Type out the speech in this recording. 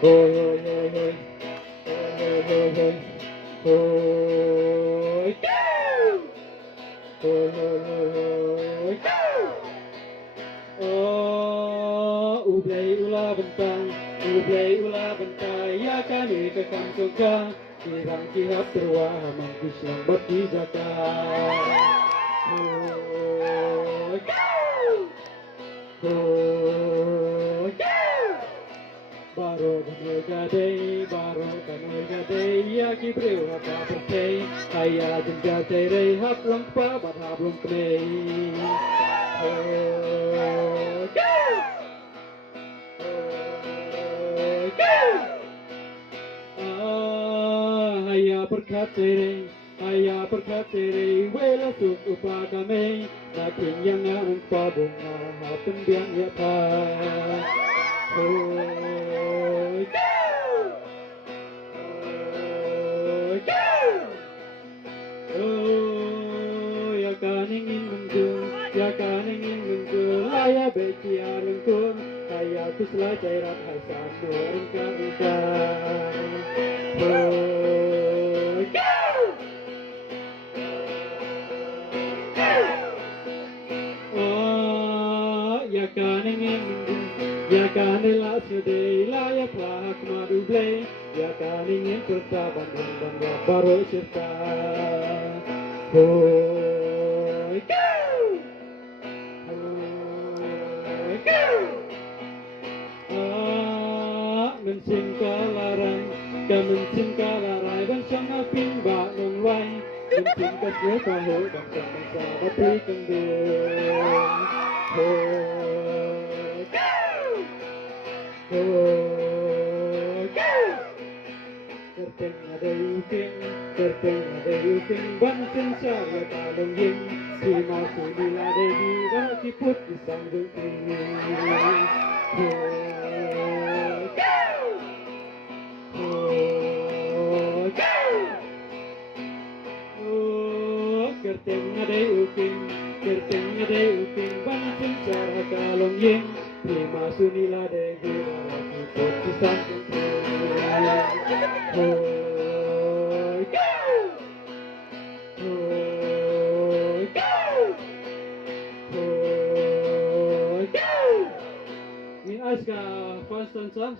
โอ้ยโอ้ยโอ้ยโอ้ยโอ้ยโอ้ยโอ้ยโอ้ยโอ้ยโอ้ยโอ้ยโอ้ยoh ublay ula bentang ublay ula bentai ya kami kekam suka kirang kihap terwah mampus lambat di zaka baro kanoy gadai ya kibreu hapa percay kaya jengga cerai hap lengpa bat hap lung kemei Haya perkatere wela suk upagame nakin yang ang pabunga hapun biang yata ya kaningin menggu laya beki arengkun kaya kusla cairat hasan nuring kamika ya kanela sedih laya plak madu blay ya kaningin pertaban bangga baru serta mencing kalarai dan sangat pimbak nongwai mencing kasih tahu dan sama-sama beri kendung Kerteng ada yuking banten saya kalung yin si masuk di ladai di baki put di sanggung kini Kerteng ada yuking banten saya kalung yin si masuk di ladai di baki put di sanggung Aska first and son,